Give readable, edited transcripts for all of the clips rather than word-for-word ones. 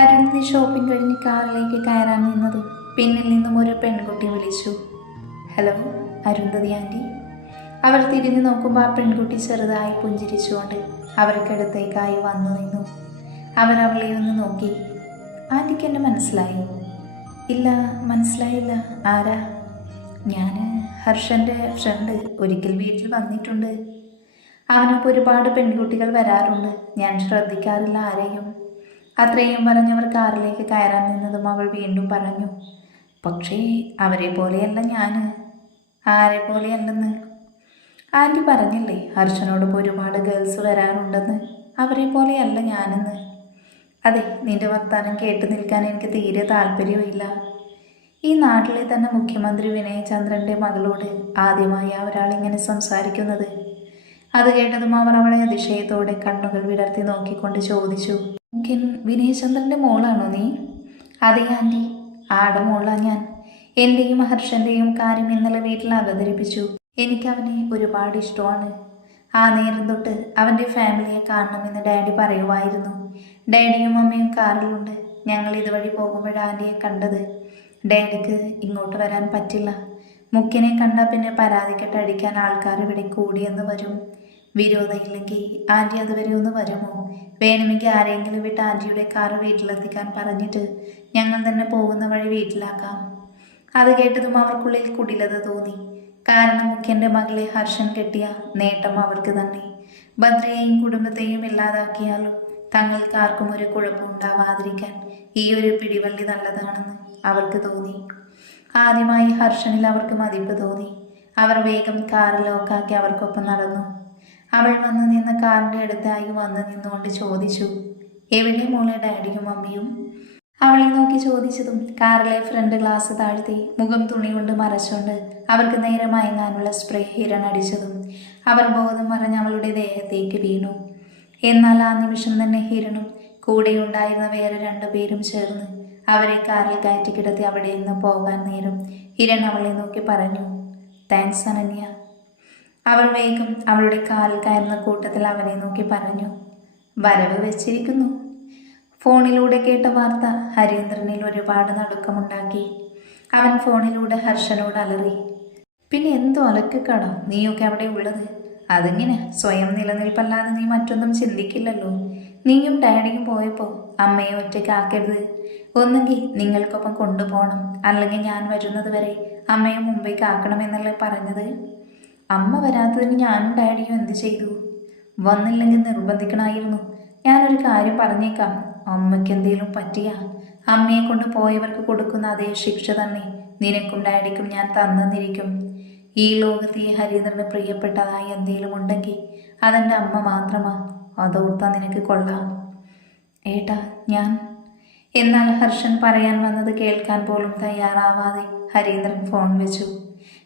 Arundhati shopping കഴിഞ്ഞ് കാറിലേക്ക് കയറാൻ നിന്നതും പിന്നിൽ നിന്നും ഒരു പെൺകുട്ടി വിളിച്ചു. Hello, Arundhati anti. അവർ തിരിഞ്ഞു നോക്കുമ്പോൾ ആ പെൺകുട്ടി ചെറുതായി പുഞ്ചിരിച്ചുകൊണ്ട് അവർക്കടുത്തേക്കായി വന്നു നിന്നു. അവർ അവളെ ഒന്ന് നോക്കി. ആൻറ്റിക്ക് എന്നെ മനസ്സിലായോ? ഇല്ല, മനസ്സിലായില്ല. ആരാ? ഞാൻ ഹർഷൻ്റെ ഫ്രണ്ട്. ഒരിക്കൽ വീട്ടിൽ വന്നിട്ടുണ്ട്. അവനൊപ്പം ഒരുപാട് പെൺകുട്ടികൾ വരാറുണ്ട്. ഞാൻ ശ്രദ്ധിക്കാറില്ല ആരെയും. അത്രയും പറഞ്ഞവർ കാറിലേക്ക് കയറാൻ നിന്നതും അവൾ വീണ്ടും പറഞ്ഞു, പക്ഷേ അവരെ പോലെയല്ല ഞാൻ. ആരെ പോലെയല്ലെന്ന്? ആൻറ്റി പറഞ്ഞില്ലേ ഹർഷനോടൊപ്പം ഒരുപാട് ഗേൾസ് വരാറുണ്ടെന്ന്. അവരെ പോലെയല്ല ഞാനെന്ന്. അതെ, നിന്റെ വർത്താനം കേട്ടു നിൽക്കാൻ എനിക്ക് തീരെ താല്പര്യമില്ല. ഈ നാട്ടിലെ തന്നെ മുഖ്യമന്ത്രി വിനയചന്ദ്രൻ്റെ മകളോട് ആദ്യമായി ഒരാൾ ഇങ്ങനെ സംസാരിക്കുന്നത്. അത് കേട്ടതും അവർ അവളെ അതിശയത്തോടെ കണ്ണുകൾ വിടർത്തി നോക്കിക്കൊണ്ട് ചോദിച്ചു, വിനയചന്ദ്രൻ്റെ മോളാണോ നീ? അതെ ആൻറ്റി, ആടെ മോളാ ഞാൻ. എൻ്റെയും ഹർഷൻ്റെയും കാര്യം ഇന്നലെ വീട്ടിൽ അവതരിപ്പിച്ചു. എനിക്കവനെ ഒരുപാട് ഇഷ്ടമാണ്. ആ നേരം തൊട്ട് അവൻ്റെ ഫാമിലിയെ കാണണമെന്ന് ഡാഡി പറയുമായിരുന്നു. ഡാഡിയും അമ്മയും കാറിലുണ്ട്. ഞങ്ങൾ ഇതുവഴി പോകുമ്പോൾ ആൻറ്റിയെ കണ്ടത്. ഡാഡിക്ക് ഇങ്ങോട്ട് വരാൻ പറ്റില്ല. മുഖ്യനെ കണ്ടാൽ പിന്നെ പരാതിക്കെട്ട് അടിക്കാൻ ആൾക്കാർ ഇവിടെ കൂടിയെന്ന് വരും. വിരോധമില്ലെങ്കിൽ ആൻറ്റി അതുവരെ ഒന്ന് വരുമോ? വേണമെങ്കിൽ ആരെങ്കിലും വിട്ട് ആൻറ്റിയുടെ കാറ് വീട്ടിലെത്തിക്കാൻ പറഞ്ഞിട്ട് ഞങ്ങൾ തന്നെ പോകുന്ന വഴി വീട്ടിലാക്കാം. അത് കേട്ടതും അവർക്കുള്ളിൽ കുടിലത തോന്നി. കാരണം മുഖ്യൻ്റെ മകളെ ഹർഷൻ കെട്ടിയ നേട്ടം അവർക്ക് തന്നെ. ഭദ്രയെയും കുടുംബത്തെയും ഇല്ലാതാക്കിയാലും തങ്ങൾക്കാർക്കും ഒരു കുഴപ്പമുണ്ടാവാതിരിക്കാൻ ഈ ഒരു പിടിവള്ളി നല്ലതാണെന്ന് അവർക്ക് തോന്നി. ആദ്യമായി ഹർഷനിൽ അവർക്ക് മതിപ്പ് തോന്നി. അവർ വേഗം കാറ് ലോക്കാക്കി അവർക്കൊപ്പം നടന്നു. അവൾ വന്നു നിന്ന് കാറിൻ്റെ അടുത്തായി വന്നു നിന്നുകൊണ്ട് ചോദിച്ചു, എവിടെ മോളെ ഡാഡിയും മമ്മിയും? അവളെ നോക്കി ചോദിച്ചതും കാറിലെ ഫ്രണ്ട് ഗ്ലാസ് താഴ്ത്തി മുഖം തുണി കൊണ്ട് മറച്ചുകൊണ്ട് അവർക്ക് നേരെ മയങ്ങാനുള്ള സ്പ്രേ ഹിരൺ അടിച്ചതും അവർ ബോധം മറഞ്ഞ് അവളുടെ ദേഹത്തേക്ക് വീണു. എന്നാൽ ആ നിമിഷം തന്നെ ഹിരണും കൂടെയുണ്ടായിരുന്ന വേറെ 2 പേരും ചേർന്ന് അവരെ കാറിൽ കയറ്റി കിടത്തി അവിടെ നിന്ന് പോകാൻ നേരം ഹിരൺ അവളെ നോക്കി പറഞ്ഞു, താങ്ക്സ് അനന്യ. അവൾ വേഗം അവളുടെ കാറിൽ കയറുന്ന കൂട്ടത്തിൽ അവനെ നോക്കി പറഞ്ഞു, വരവ് വെച്ചിരിക്കുന്നു. ഫോണിലൂടെ കേട്ട വാർത്ത ഹരീന്ദ്രനിൽ ഒരുപാട് നടുക്കമുണ്ടാക്കി. അവൻ ഫോണിലൂടെ ഹർഷനോട് അലറി, പിന്നെ എന്തോ അലക്കക്കാടോ നീയൊക്കെ അവിടെ ഉള്ളത്? അതിങ്ങനെ സ്വയം നിലനിൽപ്പല്ലാതെ നീ മറ്റൊന്നും ചിന്തിക്കില്ലല്ലോ. നീയും ഡാഡിയും പോയപ്പോൾ അമ്മയെ ഒറ്റയ്ക്കാക്കരുത്. ഒന്നുകിൽ നിങ്ങൾക്കൊപ്പം കൊണ്ടുപോകണം, അല്ലെങ്കിൽ ഞാൻ വരുന്നത് വരെ അമ്മയെ മുമ്പേക്ക് ആക്കണമെന്നല്ലേ പറഞ്ഞത്? അമ്മ വരാത്തതിന് ഞാനും ഡാഡിയും എന്ത് ചെയ്തു? വന്നില്ലെങ്കിൽ നിർബന്ധിക്കണമായിരുന്നു. ഞാനൊരു കാര്യം പറഞ്ഞേക്കാം, അമ്മയ്ക്ക് എന്തെങ്കിലും പറ്റിയ അമ്മയെ കൊണ്ട് പോയവർക്ക് കൊടുക്കുന്ന അതേ ശിക്ഷ തന്നെ നിനക്കും ഡാഡിക്കും ഞാൻ തന്നിരിക്കും. ഈ ലോകത്ത് ഈ ഹരീന്ദ്രന് പ്രിയപ്പെട്ടതായി എന്തെങ്കിലും ഉണ്ടെങ്കിൽ അതെൻ്റെ അമ്മ മാത്രമാ. അതോർത്താ നിനക്ക് കൊള്ളാം. ഏട്ടാ ഞാൻ. എന്നാൽ ഹർഷൻ പറയാൻ വന്നത് കേൾക്കാൻ പോലും തയ്യാറാവാതെ ഹരീന്ദ്രൻ ഫോൺ വെച്ചു.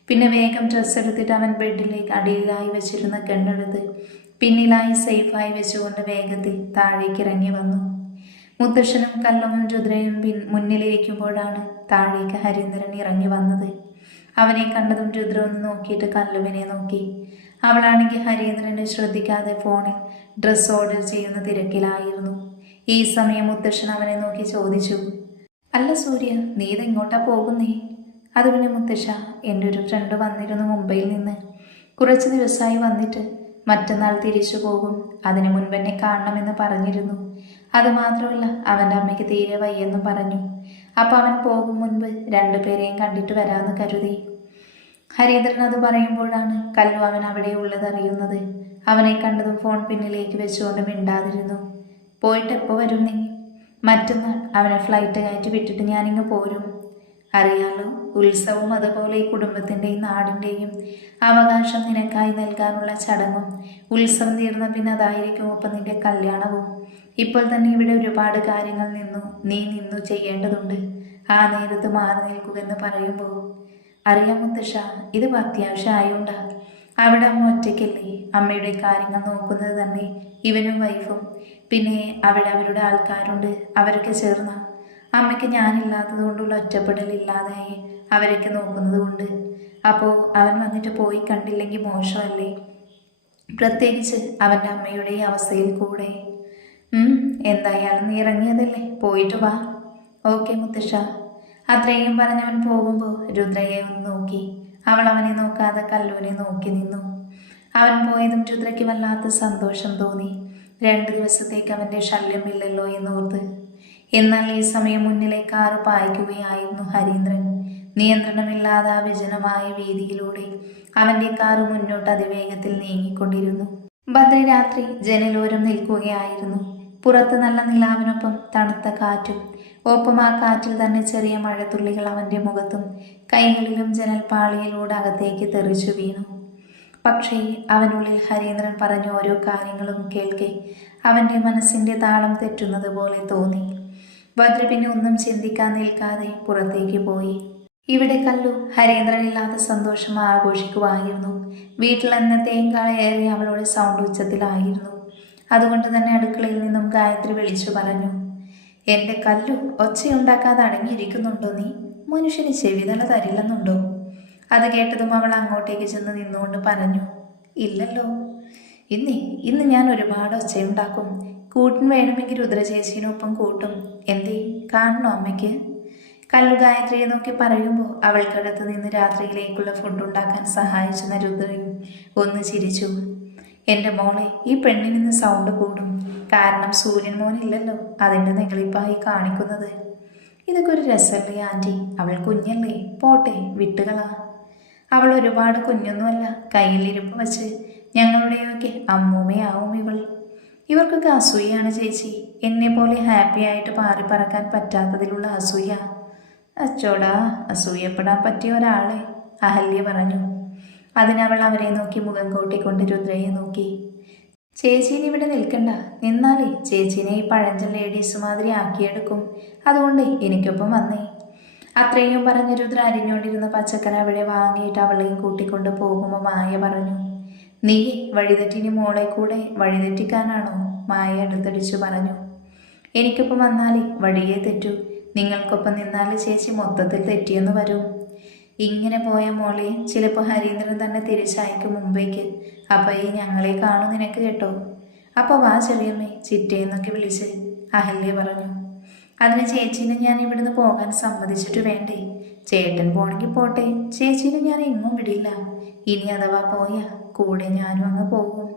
പിന്നെ വേഗം ഡ്രസ്സ് എടുത്തിട്ട് അവൻ ബെഡിലേക്ക് അടിയിലായി വെച്ചിരുന്ന ഗണ്ണെടുത്ത് പിന്നിലായി സേഫായി വെച്ചുകൊണ്ട് വേഗത്തിൽ താഴേക്ക് ഇറങ്ങി വന്നു. മുത്തശ്ശനും കല്ലവും രുദ്രയും മുന്നിലിരിക്കുമ്പോഴാണ് താഴേക്ക് ഹരീന്ദ്രൻ ഇറങ്ങി വന്നത്. അവനെ കണ്ടതും രുദ്ര ഒന്ന് നോക്കിയിട്ട് കല്ലുവിനെ നോക്കി. അവളാണെങ്കിൽ ഹരീന്ദ്രനെ ശ്രദ്ധിക്കാതെ ഫോണിൽ ഡ്രസ്സ് ഓർഡർ ചെയ്യുന്ന തിരക്കിലായിരുന്നു. ഈ സമയം മുത്തശ്ശൻ അവനെ നോക്കി ചോദിച്ചു, അല്ല സൂര്യ, നീ ഇതെങ്ങോട്ടാ പോകുന്നേ? അത് പിന്നെ മുത്തശ്ശ, എൻ്റെ ഒരു ഫ്രണ്ട് വന്നിരുന്നു മുംബൈയിൽ നിന്ന്. കുറച്ച് ദിവസമായി വന്നിട്ട്. മറ്റന്നാൾ തിരിച്ചു പോകും. അതിനു മുൻപ് എന്നെ കാണണമെന്ന് പറഞ്ഞിരുന്നു. അതുമാത്രമല്ല അവൻ്റെ അമ്മയ്ക്ക് തീരെ വയ്യെന്ന് പറഞ്ഞു. അപ്പം അവൻ പോകും മുൻപ് 2 പേരെയും കണ്ടിട്ട് വരാമെന്ന് കരുതി. ഹരീന്ദ്രൻ അത് പറയുമ്പോഴാണ് കല്ലു അവൻ അവിടെ ഉള്ളതറിയുന്നത്. അവനെ കണ്ടതും ഫോൺ പിന്നിലേക്ക് വെച്ചുകൊണ്ട് മിണ്ടാതിരുന്നു. പോയിട്ട് എപ്പോൾ വരും നീ? മറ്റന്നാൾ. അവനെ ഫ്ലൈറ്റ് കയറ്റി വിട്ടിട്ട് ഞാനിങ്ങ് പോരും. അറിയാലോ, ഉത്സവവും അതുപോലെ ഈ കുടുംബത്തിൻ്റെയും നാടിൻ്റെയും അവകാശം നിനക്കായി നൽകാനുള്ള ചടങ്ങും. ഉത്സവം തീർന്ന പിന്നെ അതായിരിക്കും ഒപ്പം നിന്റെ കല്യാണവും. ഇപ്പോൾ തന്നെ ഇവിടെ ഒരുപാട് കാര്യങ്ങൾ നീ നിന്നു ചെയ്യേണ്ടതുണ്ട്. ആ നേരത്ത് മാറി നിൽക്കുകയെന്ന് പറയുമ്പോൾ അറിയാം മുത്തശ്ശ, ഇതിപ്പോൾ അത്യാവശ്യമായോണ്ടാ. അവിടെ അമ്മ ഒറ്റയ്ക്കല്ലേ. അമ്മയുടെ കാര്യങ്ങൾ നോക്കുന്നത് തന്നെ ഇവനും വൈഫും. പിന്നെ അവിടെ അവരുടെ ആൾക്കാരുണ്ട്. അവരൊക്കെ ചേർന്ന അമ്മയ്ക്ക് ഞാനില്ലാത്തത് കൊണ്ടുള്ള ഒറ്റപ്പെടലില്ലാതായി അവരൊക്കെ നോക്കുന്നത് കൊണ്ട്. അപ്പോൾ അവൻ വന്നിട്ട് പോയി കണ്ടില്ലെങ്കിൽ മോശമല്ലേ? പ്രത്യേകിച്ച് അവൻ്റെ അമ്മയുടെ ഈ അവസ്ഥയിൽ കൂടെ. ഉം, എന്തായാലും നീ ഇറങ്ങിയതല്ലേ, പോയിട്ട് വാ. ഓക്കെ മുത്തശ്ശ. അത്രയും പറഞ്ഞവൻ പോകുമ്പോൾ രുദ്രയെ ഒന്ന് നോക്കി. അവൾ അവനെ നോക്കാതെ കല്ലുവിനെ നോക്കി നിന്നു. അവൻ പോയതും രുദ്രയ്ക്ക് വല്ലാത്ത സന്തോഷം തോന്നി. 2 ദിവസത്തേക്ക് അവൻ്റെ ശല്യമില്ലല്ലോ എന്നോർത്ത്. എന്നാൽ ഈ സമയം മുന്നിലെ കാറ് പായിക്കുകയായിരുന്നു ഹരീന്ദ്രൻ. നിയന്ത്രണമില്ലാതെ ആ വിജനമായ വീതിയിലൂടെ അവൻ്റെ കാറ് മുന്നോട്ട് അതിവേഗത്തിൽ നീങ്ങിക്കൊണ്ടിരുന്നു. ബദ്രി രാത്രി ജനലോരം നിൽക്കുകയായിരുന്നു. പുറത്ത് നല്ല നിലാവിനൊപ്പം തണുത്ത കാറ്റും, ഒപ്പം ആ കാറ്റിൽ തന്നെ ചെറിയ മഴത്തുള്ളികൾ അവൻ്റെ മുഖത്തും കൈകളിലും ജനൽപ്പാളിയിലൂടെ അകത്തേക്ക് തെറിച്ചു വീണു. പക്ഷേ അവനുള്ളിൽ ഹരീന്ദ്രൻ പറഞ്ഞ ഓരോ കാര്യങ്ങളും കേൾക്കെ അവൻ്റെ മനസ്സിൻ്റെ താളം തെറ്റുന്നത് പോലെ തോന്നി. ബദ്രി പിന്നെ ഒന്നും ചിന്തിക്കാൻ നിൽക്കാതെ പുറത്തേക്ക് പോയി. ഇവിടെ കല്ലു ഹരീന്ദ്രനില്ലാത്ത സന്തോഷം ആഘോഷിക്കുമായിരുന്നു. വീട്ടിൽ എന്നത്തെയും കാളേറെ അവളുടെ സൗണ്ട് ഉച്ചത്തിലായിരുന്നു. അതുകൊണ്ട് തന്നെ അടുക്കളയിൽ നിന്നും ഗായത്രി വിളിച്ചു പറഞ്ഞു, എൻ്റെ കല്ലു, ഒച്ചയുണ്ടാക്കാതെ അടങ്ങിയിരിക്കുന്നുണ്ടോ നീ? മനുഷ്യന് ചെവിതല തരില്ലെന്നുണ്ടോ? അത് കേട്ടതും അവൾ അങ്ങോട്ടേക്ക് ചെന്ന് നിന്നുകൊണ്ട് പറഞ്ഞു, ഇല്ലല്ലോ. ഇന്ന് ഞാൻ ഒരുപാട് ഒച്ചയുണ്ടാക്കും. കൂട്ടിന് വേണമെങ്കിൽ രുദ്രചേച്ചിനൊപ്പം കൂട്ടും. എന്തേ, കാണണോ അമ്മയ്ക്ക്? കല്ലു ഗായത്രിയെ നോക്കി പറയുമ്പോൾ അവൾക്കടുത്ത് നിന്ന് രാത്രിയിലേക്കുള്ള ഫുഡ് ഉണ്ടാക്കാൻ സഹായിച്ചെന്ന രുദ്രയും ഒന്ന് ചിരിച്ചു. എൻ്റെ മോളെ, ഈ പെണ്ണിന് സൗണ്ട് കൂടും. കാരണം സൂര്യൻ മോനില്ലല്ലോ, അതിൻ്റെ നെകളിപ്പായി കാണിക്കുന്നത്. ഇതൊക്കെ ഒരു രസമല്ലേ ആൻറ്റി? അവൾ കുഞ്ഞല്ലേ, പോട്ടെ, വിട്ടുകളാ. അവൾ ഒരുപാട് കുഞ്ഞൊന്നുമല്ല, കയ്യിലിരിപ്പ് വച്ച് ഞങ്ങളുടെയൊക്കെ അമ്മൂമ്മയാവും ഇവൾ. ഇവർക്കൊക്കെ അസൂയാണ് ചേച്ചി. എന്നെ പോലെ ഹാപ്പി ആയിട്ട് പാറി പറക്കാൻ പറ്റാത്തതിലുള്ള അസൂയ. അച്ചോടാ, അസൂയപ്പെടാൻ പറ്റിയ ഒരാളെ, അഹല്യ പറഞ്ഞു. അതിനവൾ അവരെ നോക്കി മുഖം കൂട്ടിക്കൊണ്ട് രുദ്രയെ നോക്കി. ചേച്ചീനെ ഇവിടെ നിൽക്കണ്ട, നിന്നാലേ ചേച്ചീനെ ഈ പഴഞ്ചൻ ലേഡീസ് മാതിരി ആക്കിയെടുക്കും. അതുകൊണ്ട് എനിക്കൊപ്പം വന്നേ. അത്രയും പറഞ്ഞ് രുദ്ര അരിഞ്ഞോണ്ടിരുന്ന പച്ചക്കറി അവിടെ വാങ്ങിയിട്ട് അവളെയും കൂട്ടിക്കൊണ്ട് പോകുമ്പോൾ മായ പറഞ്ഞു, നീ വഴിതെറ്റിന് മോളെ കൂടെ വഴിതെറ്റിക്കാനാണോ? മായ അടുത്തടിച്ചു പറഞ്ഞു. എനിക്കൊപ്പം വന്നാലേ വഴിയേ തെറ്റൂ. നിങ്ങൾക്കൊപ്പം നിന്നാലേ ചേച്ചി മൊത്തത്തിൽ തെറ്റിയെന്ന് വരും. ഇങ്ങനെ പോയ മോളെ ചിലപ്പോൾ ഹരീന്ദ്രൻ തന്നെ തിരിച്ചയക്കും മുമ്പേക്ക്. അപ്പം ഈ ഞങ്ങളെ കാണും നിനക്ക് കേട്ടോ. അപ്പോൾ വാ ചെറിയമ്മേ, ചിറ്റയെന്നൊക്കെ വിളിച്ച് അഹല്യ പറഞ്ഞു. അതിന് ചേച്ചീനെ ഞാൻ ഇവിടുന്ന് പോകാൻ സമ്മതിച്ചിട്ട് വേണ്ടേ? ചേട്ടൻ പോണെങ്കിൽ പോട്ടെ, ചേച്ചീനെ ഞാൻ എങ്ങും വിടില്ല. ഇനി അഥവാ പോയാ കൂടെ ഞാനും അങ്ങ് പോകും.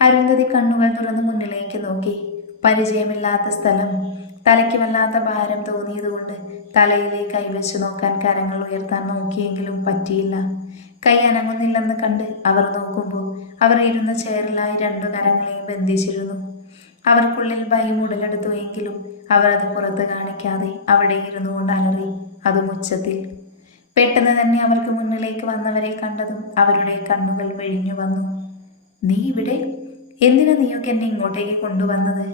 അരുന്ധതി കണ്ണുകൾ തുറന്ന് മുന്നിലേക്ക് നോക്കി. പരിചയമില്ലാത്ത സ്ഥലം. തലയ്ക്ക് വല്ലാത്ത ഭാരം തോന്നിയതുകൊണ്ട് തലയിലേക്ക് കൈവച്ച് നോക്കാൻ കരങ്ങൾ ഉയർത്താൻ നോക്കിയെങ്കിലും പറ്റിയില്ല. കൈ അനങ്ങുന്നില്ലെന്ന് കണ്ട് അവർ നോക്കുമ്പോൾ അവർ ഇരുന്ന ചെയറിലായി 2 കരങ്ങളെയും ബന്ധിച്ചിരുന്നു. അവർക്കുള്ളിൽ ഭയം ഉടലെടുത്തു എങ്കിലും അവർ അത് പുറത്ത് കാണിക്കാതെ അവിടെ ഇരുന്നു കൊണ്ട് അലറി, അതും ഉച്ചത്തിൽ. പെട്ടെന്ന് തന്നെ അവർക്ക് മുന്നിലേക്ക് വന്നവരെ കണ്ടതും അവരുടെ കണ്ണുകൾ വെഴിഞ്ഞു വന്നു. നീ ഇവിടെ? എന്തിനാ നീയൊക്കെ എന്നെ ഇങ്ങോട്ടേക്ക് കൊണ്ടുവന്നത്?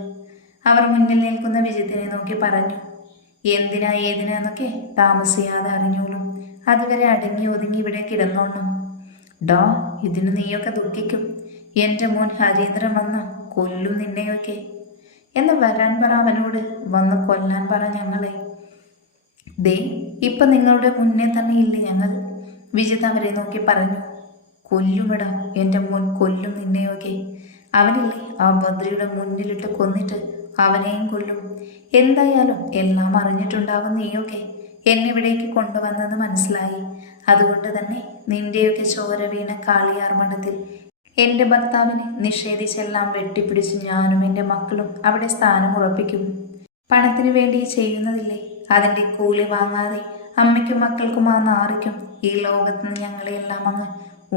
അവർ മുന്നിൽ നിൽക്കുന്ന വിജിത്തിനെ നോക്കി പറഞ്ഞു. എന്തിനാ ഏതിനാന്നൊക്കെ താമസിയാതെ അറിഞ്ഞോളും. അതുവരെ അടങ്ങി ഒതുങ്ങി ഇവിടെ കിടന്നോണം. ഡോ, ഇതിന് നീയൊക്കെ ദുഃഖിക്കും. എൻ്റെ മോൻ ഹരീന്ദ്രൻ വന്ന കൊല്ലും നിന്നെയൊക്കെ. എന്ന് വരാൻ പറ അവനോട്, വന്ന് കൊല്ലാൻ പറ ഞങ്ങളെ. ദേ, ഇപ്പം നിങ്ങളുടെ മുന്നേ തന്നെ ഇല്ലേ ഞങ്ങൾ? വിജിത്ത് അവരെ നോക്കി പറഞ്ഞു. കൊല്ലുമിടാ, എൻ്റെ മോൻ കൊല്ലും നിന്നെയൊക്കെ. അവനില്ലേ ആ ബദ്രിയുടെ മുന്നിലിട്ട് കൊന്നിട്ട് അവനെയും കൊല്ലും. എന്തായാലും എല്ലാം അറിഞ്ഞിട്ടുണ്ടാവും നീയൊക്കെ. എന്നെ ഇവിടേക്ക് കൊണ്ടുവന്നെന്ന് മനസ്സിലായി. അതുകൊണ്ട് തന്നെ നിന്റെയൊക്കെ ചോര വീണ കാളിയാർ മഠത്തിൽ എൻ്റെ ഭർത്താവിനെ നിഷേധിച്ചെല്ലാം വെട്ടിപ്പിടിച്ച് ഞാനും എൻ്റെ മക്കളും അവിടെ സ്ഥാനം ഉറപ്പിക്കും. പണത്തിനു വേണ്ടി ചെയ്യുന്നതില്ലേ, അതിൻ്റെ കൂലി വാങ്ങാതെ അമ്മയ്ക്കും മക്കൾക്കും ആ നാറിക്കും ഈ ലോകത്തുനിന്ന് ഞങ്ങളെയെല്ലാം അങ്ങ്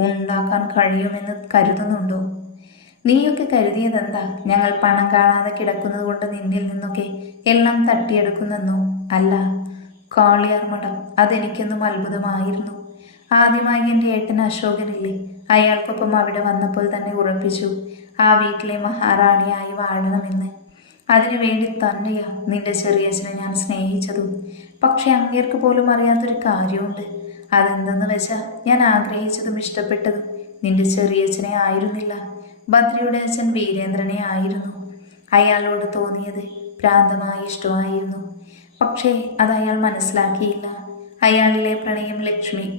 ഉണ്ടാക്കാൻ കഴിയുമെന്ന് കരുതുന്നുണ്ടോ? നീയൊക്കെ കരുതിയതെന്താ, ഞങ്ങൾ പണം കാണാതെ കിടക്കുന്നത് കൊണ്ട് നിന്നിൽ നിന്നൊക്കെ എല്ലാം തട്ടിയെടുക്കുന്നെന്നോ? അല്ല, കാളിയാർ മഠം അതെനിക്കൊന്നും അത്ഭുതമായിരുന്നു. ആദ്യമായി എൻ്റെ ഏട്ടൻ അശോകനില്ലേ, അയാൾക്കൊപ്പം അവിടെ വന്നപ്പോൾ തന്നെ ഉറപ്പിച്ചു ആ വീട്ടിലെ മഹാറാണിയായി വാഴണമെന്ന്. അതിനുവേണ്ടി തന്നെയാ നിന്റെ ചെറിയച്ഛനെ ഞാൻ സ്നേഹിച്ചതും. പക്ഷെ അങ്ങേർക്ക് പോലും അറിയാത്തൊരു കാര്യമുണ്ട്. അതെന്തെന്ന് വെച്ചാൽ ഞാൻ ആഗ്രഹിച്ചതും ഇഷ്ടപ്പെട്ടതും നിന്റെ ചെറിയച്ഛനെ ആയിരുന്നില്ല, ബദ്രിയുടെ അച്ഛൻ വീരേന്ദ്രനെ ആയിരുന്നു. അയാളോട് തോന്നിയത് ഭ്രാന്തമായ ഇഷ്ടമായിരുന്നു. പക്ഷേ അത് അയാൾ മനസ്സിലാക്കിയില്ല. അയാളിലെ പ്രണയം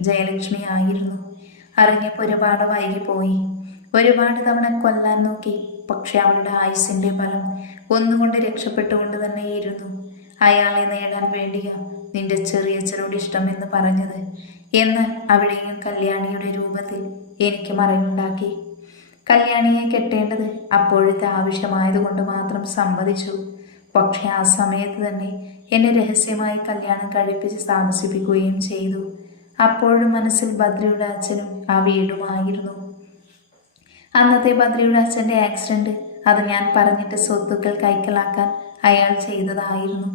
ജയലക്ഷ്മി ആയിരുന്നു. അറിഞ്ഞപ്പോൾ ഒരുപാട് വൈകിപ്പോയി. ഒരുപാട് തവണ കൊല്ലാൻ നോക്കി, പക്ഷെ അവളുടെ ആയുസ്സിൻ്റെ ഫലം ഒന്നുകൊണ്ട് രക്ഷപ്പെട്ടുകൊണ്ട് തന്നെയിരുന്നു. അയാളെ നേടാൻ വേണ്ടിയോ നിന്റെ ചെറിയച്ഛനോട് ഇഷ്ടമെന്ന് പറഞ്ഞത് എന്ന് അവിടെയും കല്യാണിയുടെ രൂപത്തിൽ എനിക്ക് മറയുണ്ടാക്കി. കല്യാണിയെ കെട്ടേണ്ടത് അപ്പോഴത്തെ ആവശ്യമായതുകൊണ്ട് മാത്രം സമ്മതിച്ചു. പക്ഷെ ആ സമയത്ത് തന്നെ എന്നെ രഹസ്യമായി കല്യാണം കഴിപ്പിച്ച് താമസിപ്പിക്കുകയും ചെയ്തു. അപ്പോഴും മനസ്സിൽ ബദ്രിയുടെ അച്ഛനും ആ വീടുമായിരുന്നു. അന്നത്തെ ബദ്രിയുടെ അച്ഛൻ്റെ ആക്സിഡന്റ് അത് ഞാൻ പറഞ്ഞിട്ട് സ്വത്തുക്കൾ കൈക്കലാക്കാൻ അയാൾ ചെയ്തതായിരുന്നു.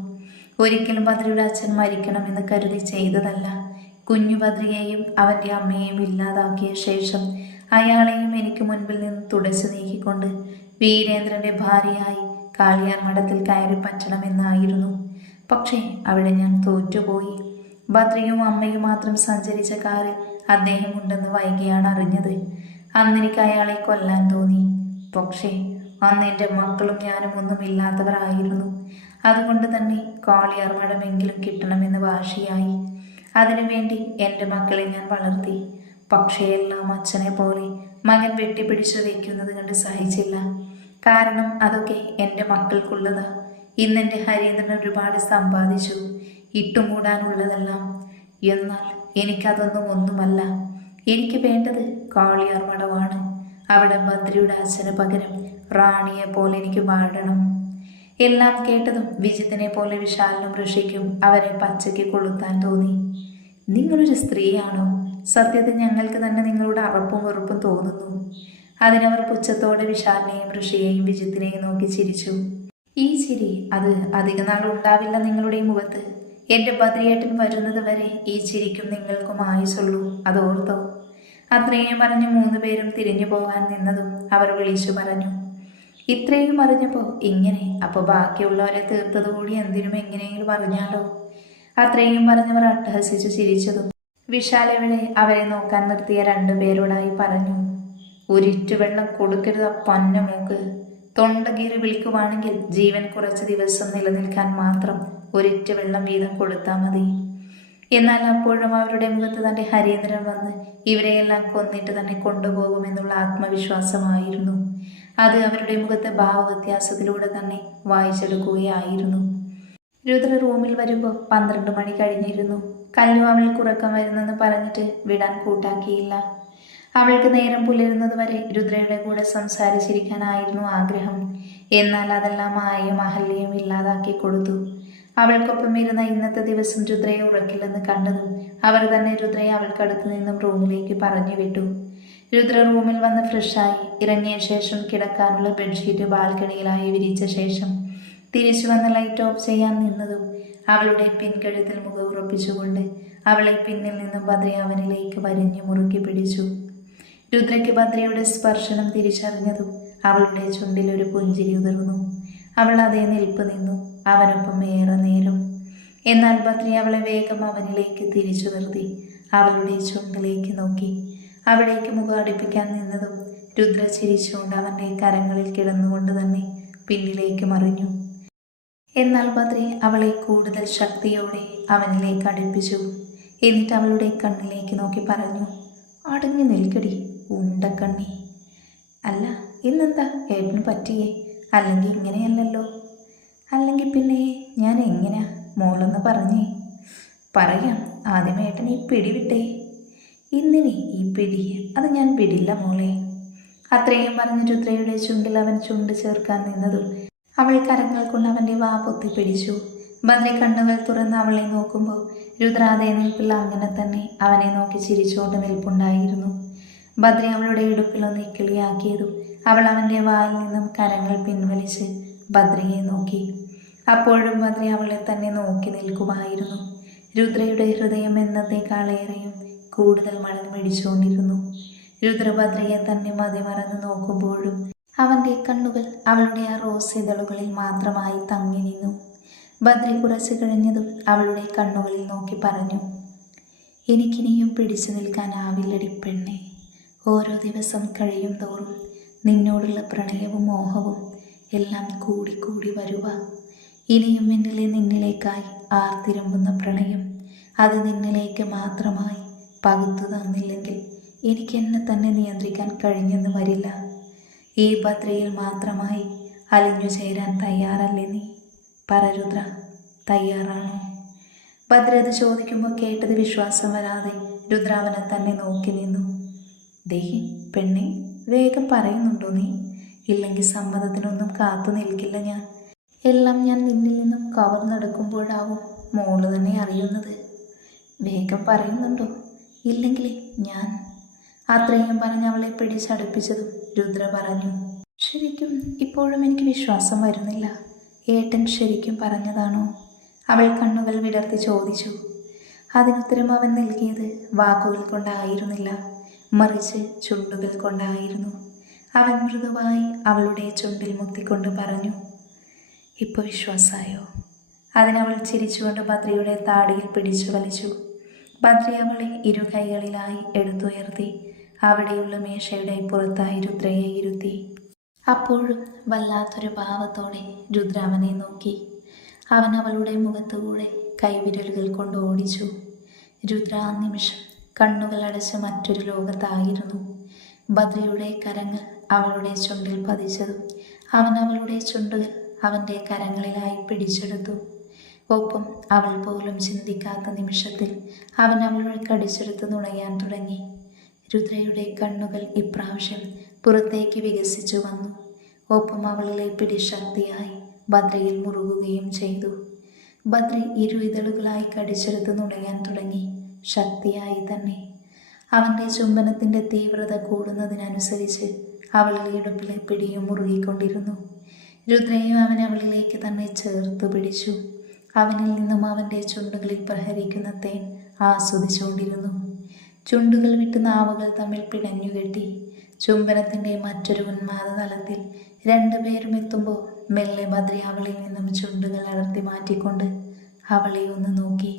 ഒരിക്കലും ബദ്രിയുടെ അച്ഛൻ മരിക്കണമെന്ന് കരുതി ചെയ്തതല്ല. കുഞ്ഞു ബദ്രിയെയും അവൻ്റെ അമ്മയെയും ഇല്ലാതാക്കിയ ശേഷം അയാളെയും എനിക്ക് മുൻപിൽ നിന്ന് തുടച്ചു നീക്കിക്കൊണ്ട് വീരേന്ദ്രൻ്റെ ഭാര്യയായി കാളിയാർ മഠത്തിൽ കയറി പറ്റണമെന്നായിരുന്നു. പക്ഷേ അവിടെ ഞാൻ തോറ്റുപോയി. ബദ്രിയും അമ്മയും മാത്രം സഞ്ചരിച്ച കാറിൽ അദ്ദേഹം ഉണ്ടെന്ന് വൈകിയാണ് അറിഞ്ഞത്. അന്നെനിക്ക് അയാളെ കൊല്ലാൻ തോന്നി. പക്ഷേ അന്ന് എൻ്റെ മക്കളും ഞാനും ഒന്നുമില്ലാത്തവരായിരുന്നു. അതുകൊണ്ട് തന്നെ കാളിയാർ മഠമെങ്കിലും കിട്ടണമെന്ന് വാശിയായി. അതിനുവേണ്ടി എൻ്റെ മക്കളെ ഞാൻ വളർത്തി. പക്ഷേ എല്ലാം അച്ഛനെ പോലെ മകൻ വെട്ടിപ്പിടിച്ചു വയ്ക്കുന്നത് കണ്ട് സഹിച്ചില്ല. കാരണം അതൊക്കെ എൻ്റെ മക്കൾക്കുള്ളതാ. ഇന്നെൻ്റെ ഹരീന്ദ്രൻ ഒരുപാട് സമ്പാദിച്ചു, ഇട്ടുമൂടാനുള്ളതെല്ലാം. എന്നാൽ എനിക്കതൊന്നും ഒന്നുമല്ല. എനിക്ക് വേണ്ടത് കാളിയാർ മഠമാണ്. അവിടെ ബദ്രിയുടെ അച്ഛന് പകരം റാണിയെ പോലെ എനിക്ക് വാഴണം. എല്ലാം കേട്ടതും വിജിത്തിനെ പോലെ വിശാലിനും ഋഷിക്കും അവരെ പച്ചയ്ക്ക് കൊളുത്താൻ തോന്നി. നിങ്ങളൊരു സ്ത്രീയാണോ? സത്യത്തിൽ ഞങ്ങൾക്ക് തന്നെ നിങ്ങളുടെ അറപ്പും വെറുപ്പും തോന്നുന്നു. അതിനവർ പുച്ഛത്തോടെ വിശാലിനെയും ഋഷിയെയും വിജിത്തിനെയും നോക്കി ചിരിച്ചു. ഈ ചിരി അത് അധിക നാൾ ഉണ്ടാവില്ല നിങ്ങളുടെ മുഖത്ത്. എൻ്റെ ബദ്രിയേട്ടൻ വരുന്നത് വരെ ഈ ചിരിക്കും നിങ്ങൾക്കും ആയുസുള്ളൂ, അതോർത്തോ. അത്രയും പറഞ്ഞ് 3 പേരും തിരിഞ്ഞു പോകാൻ നിന്നതും അവർ വിളിച്ചു പറഞ്ഞു. ഇത്രയും അറിഞ്ഞപ്പോൾ ഇങ്ങനെ, അപ്പോൾ ബാക്കിയുള്ളവരെ തീർത്തതുകൂടി എന്തിനും എങ്ങനെയെങ്കിലും പറഞ്ഞാലോ. അത്രയും പറഞ്ഞവർ അട്ടഹസിച്ചു ചിരിച്ചതും വിശാലവിടെ അവരെ നോക്കാൻ നിർത്തിയ 2 പേരോടായി പറഞ്ഞു. ഒരിറ്റു വെള്ളം കൊടുക്കരുത് പന്ന മൂക്ക്. തൊണ്ടകീറി വിളിക്കുവാണെങ്കിൽ ജീവൻ കുറച്ച് ദിവസം നിലനിൽക്കാൻ മാത്രം ഒരിറ്റു വെള്ളം വീതം കൊടുത്താൽ മതി. എന്നാൽ അപ്പോഴും അവരുടെ മുഖത്ത് തൻ്റെ ഹരീന്ദ്രൻ വന്ന് ഇവരെയെല്ലാം കൊന്നിട്ട് തന്നെ കൊണ്ടുപോകുമെന്നുള്ള ആത്മവിശ്വാസമായിരുന്നു. അത് അവരുടെ മുഖത്തെ ഭാവവ്യത്യാസത്തിലൂടെ തന്നെ വായിച്ചെടുക്കുകയായിരുന്നു. രുദ്ര റൂമിൽ വരുമ്പോൾ 12 മണി കഴിഞ്ഞിരുന്നു. കല്ലു അവൾക്ക് ഉറക്കം വരുന്നെന്ന് പറഞ്ഞിട്ട് വിടാൻ കൂട്ടാക്കിയില്ല. അവൾക്ക് നേരം പുലരുന്നത് വരെ രുദ്രയുടെ കൂടെ സംസാരിച്ചിരിക്കാനായിരുന്നു ആഗ്രഹം. എന്നാൽ അതെല്ലാം മായയും അഹല്യയും ഇല്ലാതാക്കി കൊടുത്തു. അവൾക്കൊപ്പം ഇരുന്ന ഇന്നത്തെ ദിവസം രുദ്രയെ ഉറക്കില്ലെന്ന് കണ്ടതും അവർ തന്നെ രുദ്രയെ അവൾക്കടുത്ത് നിന്നും റൂമിലേക്ക് പറഞ്ഞു വിട്ടു. രുദ്ര റൂമിൽ വന്ന് ഫ്രഷായി ഇറങ്ങിയ ശേഷം കിടക്കാനുള്ള ബെഡ്ഷീറ്റ് ബാൽക്കണിയിലായി വിരിച്ച ശേഷം തിരിച്ചു വന്ന് ലൈറ്റ് ഓഫ് ചെയ്യാൻ നിന്നതും അവളുടെ പിൻകഴുത്തിൽ മുഖം ഉറപ്പിച്ചുകൊണ്ട് അവളെ പിന്നിൽ നിന്നും ബദ്രി അവനിലേക്ക് വരിഞ്ഞു മുറുക്കി പിടിച്ചു. രുദ്രയ്ക്ക് ബദ്രിയുടെ സ്പർശനം തിരിച്ചറിഞ്ഞതും അവളുടെ ചുണ്ടിൽ ഒരു പുഞ്ചിരി ഉതിർന്നു. അവൾ അതേ നിൽപ്പ് നിന്നു, അവനൊപ്പം ഏറെ നേരം. എന്നാൽ ബദ്രി അവളെ വേഗം അവനിലേക്ക് തിരിച്ചു നിർത്തി അവളുടെ ചുണ്ടിലേക്ക് നോക്കി. അവിടേക്ക് മുഖം അടുപ്പിക്കാൻ നിന്നതും രുദ്ര ചിരിച്ചുകൊണ്ട് അവൻ്റെ കരങ്ങളിൽ കിടന്നുകൊണ്ട് തന്നെ പിന്നിലേക്ക് മറിഞ്ഞു. എന്നാൽ ബദ്രി അവളെ കൂടുതൽ ശക്തിയോടെ അവനിലേക്ക് അടുപ്പിച്ചു. എന്നിട്ട് അവളുടെ കണ്ണിലേക്ക് നോക്കി പറഞ്ഞു, അടങ്ങി നിൽക്കടി ഉണ്ടക്കണ്ണി. അല്ല, ഇന്നെന്താ ഏട്ടന് പറ്റിയേ? അല്ലെങ്കിൽ ഇങ്ങനെയല്ലല്ലോ. അല്ലെങ്കിൽ പിന്നെ ഞാൻ എങ്ങനെയാ മോളെന്ന് പറഞ്ഞേ? പറയാം, ആദ്യം ഏട്ടൻ ഈ പിടി വിട്ടേ. ഇന്നിനി ഈ പിടി അത് ഞാൻ വിടില്ല മോളെ. അത്രയും പറഞ്ഞ് രുദ്രയുടെ ചുണ്ടിൽ അവൻ ചുണ്ട് ചേർക്കാൻ നിന്നതും അവൾ കരങ്ങൾ കൊണ്ട് അവൻ്റെ വാ പൊത്തി പിടിച്ചു. ബദ്രി കണ്ണുകൾ തുറന്ന് അവളെ നോക്കുമ്പോൾ രുദ്ര അതേ നിൽപ്പിൽ അങ്ങനെ തന്നെ അവനെ നോക്കി ചിരിച്ചുകൊണ്ട് നിൽപ്പുണ്ടായിരുന്നു. ബദ്രി അവളുടെ ഇടുപ്പിലൊന്ന് ഇക്കിളിയാക്കിയതും അവൾ അവൻ്റെ വായിൽ നിന്നും കരങ്ങൾ പിൻവലിച്ച് ബദ്രിയെ നോക്കി. അപ്പോഴും ബദ്രി അവളെ തന്നെ നോക്കി നിൽക്കുമായിരുന്നു. രുദ്രയുടെ ഹൃദയം എന്നത്തേക്കാളേറെയും കൂടുതൽ മഴ പിടിച്ചുകൊണ്ടിരുന്നു. രുദ്ര ബദ്രിയെ തന്നെ മതിമറന്ന് നോക്കുമ്പോഴും അവൻ്റെ കണ്ണുകൾ അവളുടെ ആ റോസ് ഇതളുകളിൽ മാത്രമായി തങ്ങി നിന്നു. ബദ്രി കുറച്ച് കഴിഞ്ഞതും അവളുടെ കണ്ണുകളിൽ നോക്കി പറഞ്ഞു, എനിക്കിനിയും പിടിച്ചു നിൽക്കാനാവില്ലടി പെണ്ണെ. ഓരോ ദിവസം കഴിയും തോറും നിന്നോടുള്ള പ്രണയവും മോഹവും എല്ലാം കൂടി വരുക. ഇനിയും എന്നിലെ നിന്നിലേക്കായി ആർത്തിരമ്പുന്ന പ്രണയം അത് നിന്നിലേക്ക് മാത്രമായി പകുത്തു തന്നില്ലെങ്കിൽ എനിക്ക് എന്നെ തന്നെ നിയന്ത്രിക്കാൻ കഴിഞ്ഞെന്ന് വരില്ല. ഈ ഭദ്രയിൽ മാത്രമായി അലിഞ്ഞു ചേരാൻ തയ്യാറല്ലേ നീ? പറ രുദ്ര, തയ്യാറാണോ? ഭദ്ര അത് ചോദിക്കുമ്പോൾ കേട്ടത് വിശ്വാസം വരാതെ രുദ്ര അവനെ തന്നെ നോക്കി നിന്നു. ദേഹി പെണ്ണെ, വേഗം പറയുന്നുണ്ടോ നീ? ഇല്ലെങ്കിൽ സമ്മതത്തിനൊന്നും കാത്തു നിൽക്കില്ല ഞാൻ. എല്ലാം ഞാൻ നിന്നിൽ നിന്നും കവർന്നെടുക്കുമ്പോഴാവും മോള് തന്നെ അറിയുന്നത്. വേഗം പറയുന്നുണ്ടോ? ഇല്ലെങ്കിൽ ഞാൻ. അത്രയും പറഞ്ഞ് അവളെ പിടിച്ചടുപ്പിച്ചതും രുദ്ര പറഞ്ഞു, ശരിക്കും ഇപ്പോഴും എനിക്ക് വിശ്വാസം വരുന്നില്ല. ഏട്ടൻ ശരിക്കും പറഞ്ഞതാണോ? അവൾ കണ്ണുകൾ വിടർത്തി ചോദിച്ചു. അതിനുത്തരം അവൻ നൽകിയത് വാക്കുകൾ കൊണ്ടായിരുന്നില്ല, മറിച്ച് ചുണ്ടുകൾ കൊണ്ടായിരുന്നു. അവൻ മൃദുവായി അവളുടെ ചുണ്ടിൽ മുത്തിക്കൊണ്ട് പറഞ്ഞു, ഇപ്പോൾ വിശ്വാസമായോ? അതിനവൾ ചിരിച്ചുകൊണ്ട് ഭദ്രയുടെ താടിയിൽ പിടിച്ചു വലിച്ചു. ഭദ്ര അവളെ ഇരു കൈകളിലായി എടുത്തുയർത്തി അവിടെയുള്ള മേശയുടെ പുറത്തായി രുദ്രയെ ഇരുത്തി. അപ്പോഴും വല്ലാത്തൊരു ഭാവത്തോടെ രുദ്ര അവനെ നോക്കി. അവൻ അവളുടെ മുഖത്തുകൂടെ കൈവിരലുകൾ കൊണ്ട് ഓടിച്ചു. രുദ്ര ആ നിമിഷം കണ്ണുകൾ അടച്ച് മറ്റൊരു ലോകത്തായിരുന്നു. ഭദ്രയുടെ കരങ്ങൾ അവളുടെ ചുണ്ടിൽ പതിച്ചതും അവൻ അവളുടെ ചുണ്ടുകൾ അവൻ്റെ കരങ്ങളിലായി പിടിച്ചെടുത്തു. ഒപ്പം അവൾ പോലും ചിന്തിക്കാത്ത നിമിഷത്തിൽ അവൻ അവളെ കടിച്ചെടുത്ത് നുണയാൻ തുടങ്ങി. രുദ്രയുടെ കണ്ണുകൾ ഇപ്രാവശ്യം പുറത്തേക്ക് വികസിച്ചു വന്നു. ഒപ്പം അവളിലെ പിടി ശക്തിയായി ഭദ്രയിൽ മുറുകുകയും ചെയ്തു. ഭദ്ര ഇരു ഇതളുകളായി കടിച്ചെടുത്ത് നുണയാൻ തുടങ്ങി, ശക്തിയായി തന്നെ. അവൻ്റെ ചുംബനത്തിൻ്റെ തീവ്രത കൂടുന്നതിനനുസരിച്ച് അവളുടെ ഇടുപ്പിലെ പിടിയും മുറുകിക്കൊണ്ടിരുന്നു. രുദ്രയും അവൻ അവളിലേക്ക് തന്നെ ചേർത്ത് പിടിച്ചു. അവനിൽ നിന്നും അവൻ്റെ ചുണ്ടുകളിൽ പ്രഹരിക്കുന്ന തേൻ ആസ്വദിച്ചുകൊണ്ടിരുന്നു. ചുണ്ടുകൾ വിട്ട് നാവുകൾ തമ്മിൽ പിണഞ്ഞുകെട്ടി. ചുംബനത്തിൻ്റെ മറ്റൊരു ഉന്മാദ തലത്തിൽ രണ്ടുപേരും എത്തുമ്പോൾ മെല്ലെ ഭദ്ര അവളിൽ നിന്നും ചുണ്ടുകൾ അടർത്തി മാറ്റിക്കൊണ്ട് അവളെ ഒന്ന് നോക്കി.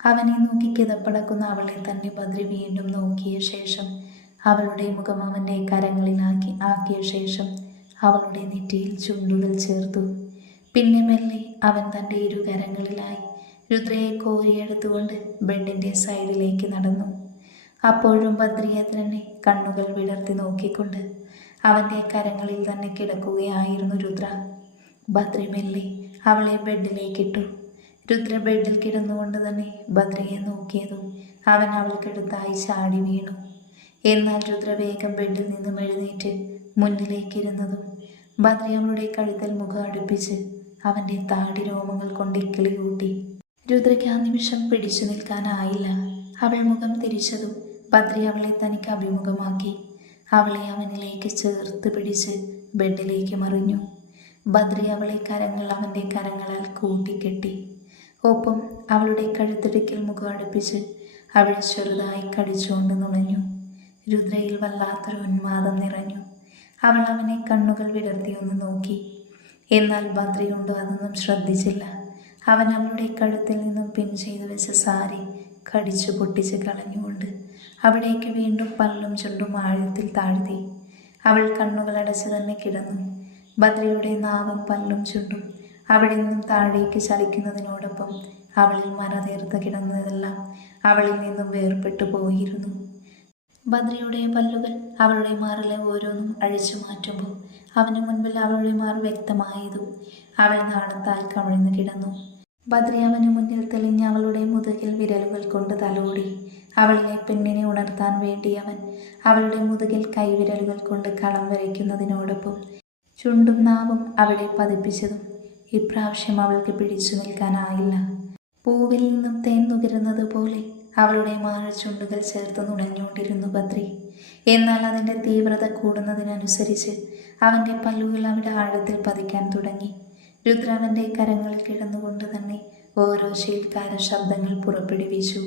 അവനെ നോക്കി കിതപ്പടക്കുന്ന അവളെ തന്നെ ഭദ്ര വീണ്ടും നോക്കിയ ശേഷം അവളുടെ മുഖം അവൻ്റെ കരങ്ങളിലാക്കി ആക്കിയ ശേഷം അവളുടെ നെറ്റിയിൽ ചുണ്ടുകൾ ചേർത്തു. പിന്നെ മെല്ലെ അവൻ തൻ്റെ ഇരു കരങ്ങളിലായി രുദ്രയെ കോരിയെടുത്തുകൊണ്ട് ബെഡിൻ്റെ സൈഡിലേക്ക് നടന്നു. അപ്പോഴും ഭദ്രയെ തന്നെ കണ്ണുകൾ വിടർത്തി നോക്കിക്കൊണ്ട് അവൻ്റെ കരങ്ങളിൽ തന്നെ കിടക്കുകയായിരുന്നു രുദ്ര. ഭദ്ര മെല്ലെ അവളെ ബെഡിലേക്കിട്ടു. രുദ്ര ബെഡിൽ കിടന്നുകൊണ്ട് തന്നെ ഭദ്രയെ നോക്കിയതും അവൻ അവൾക്കടുത്തായി ചാടി വീണു. എന്നാൽ രുദ്ര വേഗം ബെഡിൽ നിന്നും എഴുന്നേറ്റ് മുന്നിലേക്കിരുന്നതും ഭദ്ര അവളുടെ കഴുത്തിൽ മുഖം അടുപ്പിച്ച് അവൻ്റെ താടി രോമങ്ങൾ കൊണ്ട് ഇക്കിളി കൂട്ടി. രുദ്രയ്ക്ക് ആ നിമിഷം പിടിച്ചു നിൽക്കാനായില്ല. അവൾ മുഖം തിരിച്ചതും ഭദ്ര അവളെ തനിക്ക് അഭിമുഖമാക്കി അവളെ അവനിലേക്ക് ചേർത്ത് പിടിച്ച് ബെഡിലേക്ക് മറിഞ്ഞു. ഭദ്ര അവളെ കരങ്ങൾ അവൻ്റെ കരങ്ങളാൽ കൂട്ടിക്കെട്ടി. ഒപ്പം അവളുടെ കഴുത്തിടുക്കിൽ മുഖം അടുപ്പിച്ച് അവൾ ചെറുതായി കടിച്ചുകൊണ്ട് നുണഞ്ഞു. രുദ്രയിൽ വല്ലാത്തൊരു ഉന്മാദം നിറഞ്ഞു. അവൾ അവനെ കണ്ണുകൾ വിടർത്തി ഒന്ന് നോക്കി. എന്നാൽ ഭദ്രയുണ്ടോ അതൊന്നും ശ്രദ്ധിച്ചില്ല. അവൻ അവളുടെ കഴുത്തിൽ നിന്നും പിൻ ചെയ്തു വെച്ച സാരി കടിച്ചു പൊട്ടിച്ച് കളഞ്ഞുകൊണ്ട് അവിടേക്ക് വീണ്ടും പല്ലും ചുണ്ടും ആഴത്തിൽ താഴ്ത്തി. അവൾ കണ്ണുകൾ അടച്ച് തന്നെ കിടന്നു. ഭദ്രയുടെ നാവും പല്ലും ചുണ്ടും അവിടെ നിന്നും താഴേക്ക് ചലിക്കുന്നതിനോടൊപ്പം അവളിൽ മനതീർത്ത് കിടന്നതെല്ലാം അവളിൽ നിന്നും വേർപെട്ടു പോയിരുന്നു. ഭദ്രയുടെ പല്ലുകൾ അവളുടെ മാറിലെ ഓരോന്നും അഴിച്ചു മാറ്റുമ്പോൾ അവന് മുൻപിൽ അവളുടെ മാർ വ്യക്തമായതും അവൾ നാണത്താൽ കമിഴ്ന്നു കിടന്നു. ഭദ്ര അവന് മുന്നിൽ തെളിഞ്ഞ അവളുടെ മുതുകിൽ വിരലുകൾ കൊണ്ട് തലോടി. അവളിലെ പെണ്ണിനെ ഉണർത്താൻ വേണ്ടി അവൻ അവളുടെ മുതുകിൽ കൈവിരലുകൾ കൊണ്ട് കളം വരയ്ക്കുന്നതിനോടൊപ്പം ചുണ്ടും നാവും അവിടെ പതിപ്പിച്ചതും ഇപ്രാവശ്യം അവൾക്ക് പിടിച്ചു നിൽക്കാനായില്ല. പൂവിൽ നിന്നും തേൻ നുകരുന്നത് പോലെ അവളുടെ ചുണ്ടുകൾ ചേർത്ത് നുണഞ്ഞുകൊണ്ടിരുന്നു ഭദ്രി. എന്നാൽ അതിൻ്റെ തീവ്രത കൂടുന്നതിനനുസരിച്ച് അവൻ്റെ പല്ലുകൾ അവിടെ ആഴത്തിൽ പതിക്കാൻ തുടങ്ങി. രുദ്ര അവൻ്റെ കരങ്ങളിൽ കിടന്നുകൊണ്ട് തന്നെ ഓരോ ശീൽക്കാര ശബ്ദങ്ങൾ പുറപ്പെടുവിച്ചു.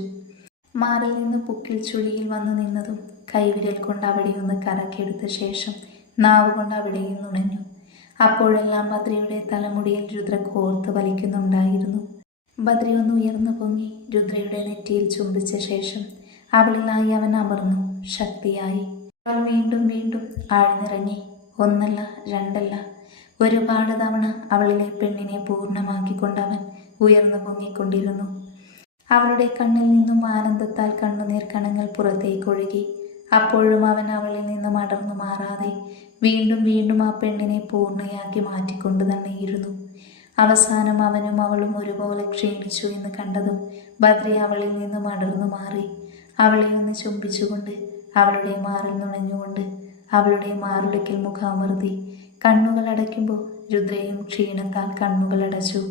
മാറിൽ നിന്ന് പുക്കിൽ ചുഴിയിൽ വന്നു നിന്നതും കൈവിരൽ കൊണ്ട് അവിടെയൊന്ന് കറക്കിയെടുത്ത ശേഷം നാവ് കൊണ്ട് അവിടെയും നുണഞ്ഞു. അപ്പോഴെല്ലാം ഭദ്രയുടെ തലമുടിയിൽ രുദ്ര കോർത്ത് വലിക്കുന്നുണ്ടായിരുന്നു. ഭദ്ര ഒന്ന് ഉയർന്നു പൊങ്ങി രുദ്രയുടെ നെറ്റിയിൽ ചുംബിച്ച ശേഷം അവളിലായി അവൻ അമർന്നു ശക്തിയായി. അവൾ വീണ്ടും വീണ്ടും ആഴ്ന്നിറങ്ങി. ഒന്നല്ല രണ്ടല്ല, ഒരുപാട് തവണ അവളിലെ പെണ്ണിനെ പൂർണ്ണമാക്കിക്കൊണ്ട് അവൻ ഉയർന്നു പൊങ്ങിക്കൊണ്ടിരുന്നു. അവളുടെ കണ്ണിൽ നിന്നും ആനന്ദത്താൽ കണ്ണുനീർ കണങ്ങൾ പുറത്തേക്കൊഴുകി. അപ്പോഴും അവൻ അവളിൽ നിന്നും അടർന്നു മാറാതെ വീണ്ടും വീണ്ടും ആ പെണ്ണിനെ പൂർണ്ണയാക്കി മാറ്റിക്കൊണ്ട് തന്നെയിരുന്നു. അവസാനം അവനും അവളും ഒരുപോലെ ക്ഷീണിച്ചു എന്ന് കണ്ടതും ബദ്രി അവളിൽ നിന്നും അടർന്നു മാറി അവളെ ഒന്ന് ചുംബിച്ചുകൊണ്ട് അവളുടെ മാറിൽ നുണഞ്ഞുകൊണ്ട് അവളുടെ മാറുടക്കിൽ മുഖാമർത്തി കണ്ണുകൾ അടയ്ക്കുമ്പോൾ രുദ്രയും ക്ഷീണത്താൽ കണ്ണുകൾ അടച്ചു.